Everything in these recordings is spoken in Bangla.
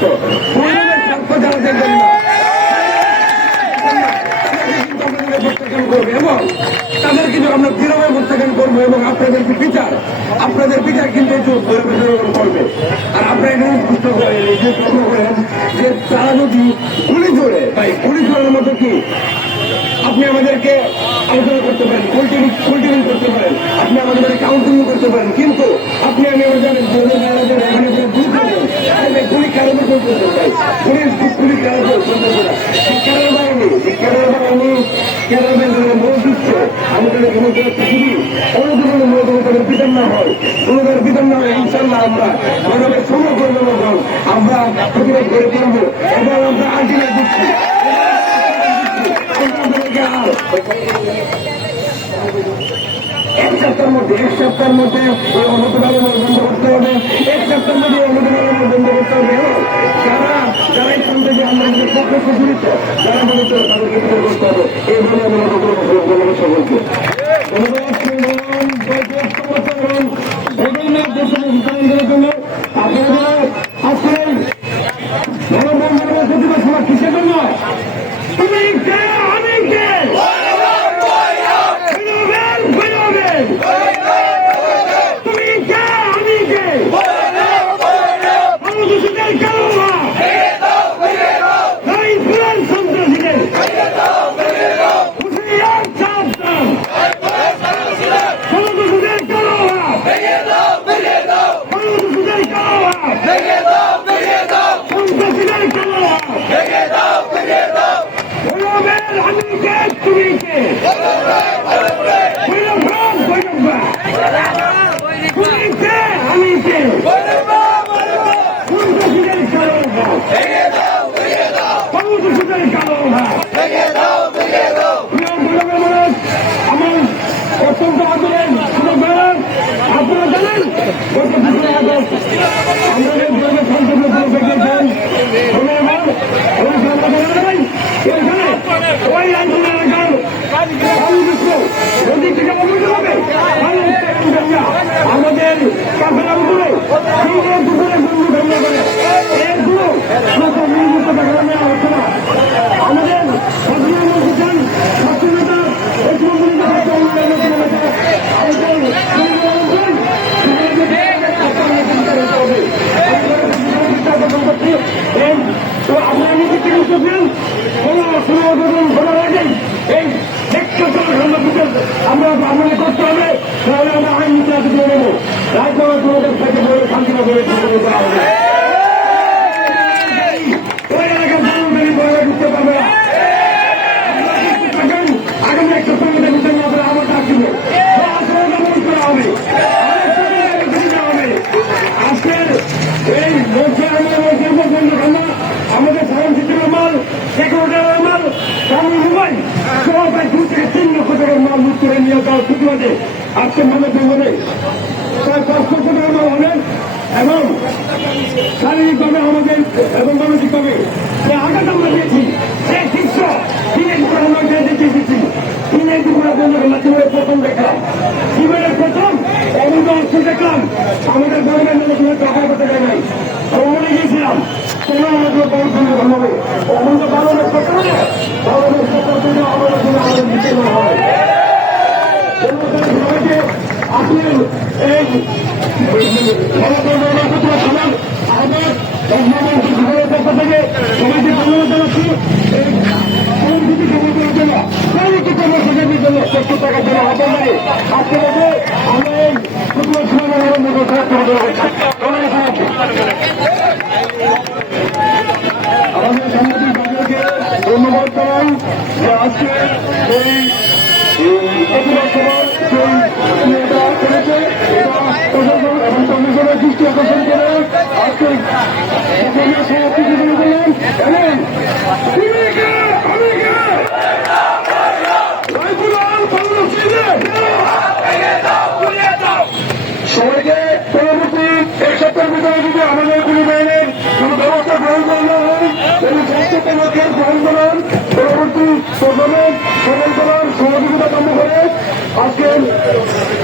স্বার্থ, গরিবের স্বার্থ যারা দেখবেন না প্রত্যাখ্যান করবে এবং তাদের কিন্তু আমরা দৃঢ়ভাবে প্রত্যাখ্যান করবো এবং আপনাদের বিচার কিন্তু করবে। আর আপনারা বুঝতে করেন যে তারা যদি গুলি জোরে তাই গুলি জোরের মতো কি আপনি আমাদেরকে আলোচনা করতে পারেন, কুলটিভিং করতে পারেন, আপনি আমাদের কাউন্টিং করতে পারেন, কিন্তু আপনি আমি জানেন এখানে গুলি কেন চলতেছে ভাই, গুলি কেন চলতেছে না, কেরালা বাহিনী মনে দিচ্ছে আমাদের পৃথিবী অনুদানের মধ্যে তাদের বিধান না হয়, অনুদানের বিধান না হয় ইনশাল্লাহ আমরা মানবের সমর্থন আমরা প্রতিরোধ করে তুলব এবং আমরা আলটিমেট দিচ্ছি এক সপ্তাহের মধ্যে অনুদান বন্ধ করতে হবে, এক সপ্তাহের মধ্যে অনুদান বন্ধ করতে হবে এবং যারাই শুনতে যে আমরা পক্ষে জড়িত যারা বলিত তাদেরকে করতে হবে। এই বলে আমি সকলকে জন্য আপনারা আজকে মানববন্ধনের প্রতিবাদ সভা কিসের জন্য? তুমি কে, আমি কে, তুমি কে, আমি কে, বাংলাদেশের কারণা সন্ত্রাসীদের হুশিয়ার সাবধান, বাংলাদেশের কারণা বাংলাদেশের কারণা সন্ত্রাসীদের কারণা আমি কে, তুমি কে, তুমি কে, আমি কে, সন্ত্রাসীদের কারণা বাংলাদেশের কারণা আমার অত্যন্ত আন্দোলন আপনারা জানেন গত 15 আগস্ট আমাদের সংসদ দেখেছেন ওই আন্দোলনের কারণ নদী থেকে বলতে হবে আমাদের কাফেলার উপরে দুপুরে বন্ধু ধারণা করে এগুলো নেওয়া হচ্ছে না। আমাদের আপনারা নিজে থেকে উঠেছেন আমরা আমাদের করতে হবে, তাহলে আমরা আইন নিতে হাতে দিয়ে নেবো, রাজনগর তোমাদের থেকে বলে শান্তিভাবে করা হবে। ওই এলাকার জনগণের বলে ঢুকতে পারবে না, আগামী একটা সঙ্গে ভিতরে আপনারা আবার ডাকছিল করা হবে। আজকের এই আমাদের সাধারণ শিক্ষকের মাল, সেক্রেটারির মাল, স্বামী মোবাইল সহ প্রায় 2 থেকে 3 লক্ষ টাকার মাল লুট করে নিয়ে যাওয়ার প্রতিবাদে আজকে মানব বন্ধনে প্রায় 5 লক্ষ টাকার মাল হবে এবং শারীরিকভাবে আমাদের এবং মানসিকভাবে যে আঘাত আমরা দিয়েছি সেই দৃশ্য দিনের দুপুরে আমরা দিয়েছি। দিনের দুপুরে বন্ধ করলাম, জীবনের প্রথম দেখলাম, জীবনের প্রথম অবৈধ অস্ত্র দেখলাম। আমাদের গরিবের জন্য কোনো টাকা করতে যায় নাই, ভ্রমণে গিয়েছিলাম, কেন আমাদের বড় সঙ্গে ভালো অবৈধ পালনের প্রকারে পালনের প্রকার আমাদের জন্য আমাদের দিতে হয়। সবাইকে আপনি এই আমাদের পক্ষ থেকে সবাইকে ধন্যবাদ জানাচ্ছি। এই পরিস্থিতি সমাধানের জন্য পরবর্তী কর্মসূচির জন্য প্রস্তুত থাকার জন্য আহ্বান জানিয়ে আজকে মধ্যে আমরা এই প্রতিবাদ সমাধানের মধ্যে আমাদের সাংবাদিক বাজারকে ধন্যবাদ জানাই যে আজকে এই প্রতিবাদ সভার সেই এটা করেছে এবং কমিশনের দৃষ্টি আকর্ষণ করে আজকে সমাপ্তি শুরু করলেন এবং সবাইকে পরবর্তী এক সপ্তাহের ভিতরে যদি আমাদের পুলিশ বাহিনীর কোন ব্যবস্থা গ্রহণ করা হয় এবং স্বাস্থ্য পদক্ষেপ গ্রহণ করার পরবর্তী প্রথমে গ্রহণ করার সহযোগিতা কাম্য করে আজকের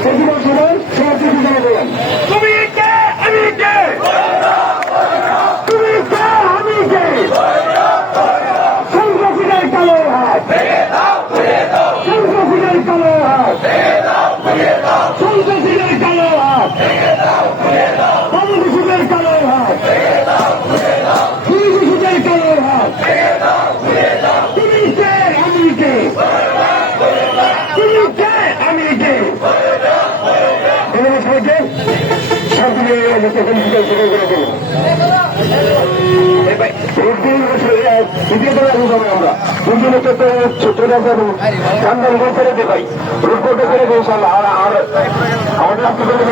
প্রতিবাদ সভায় সমাপ্তি ঘোষণা করলাম। তুমি কে, আমি কে, তুমি কে। এখন বিজয় করে দেবো আমরা দুজনে চলে যাবো কান্দাল করে দেবাই রোড করে দেবো আর আমাদের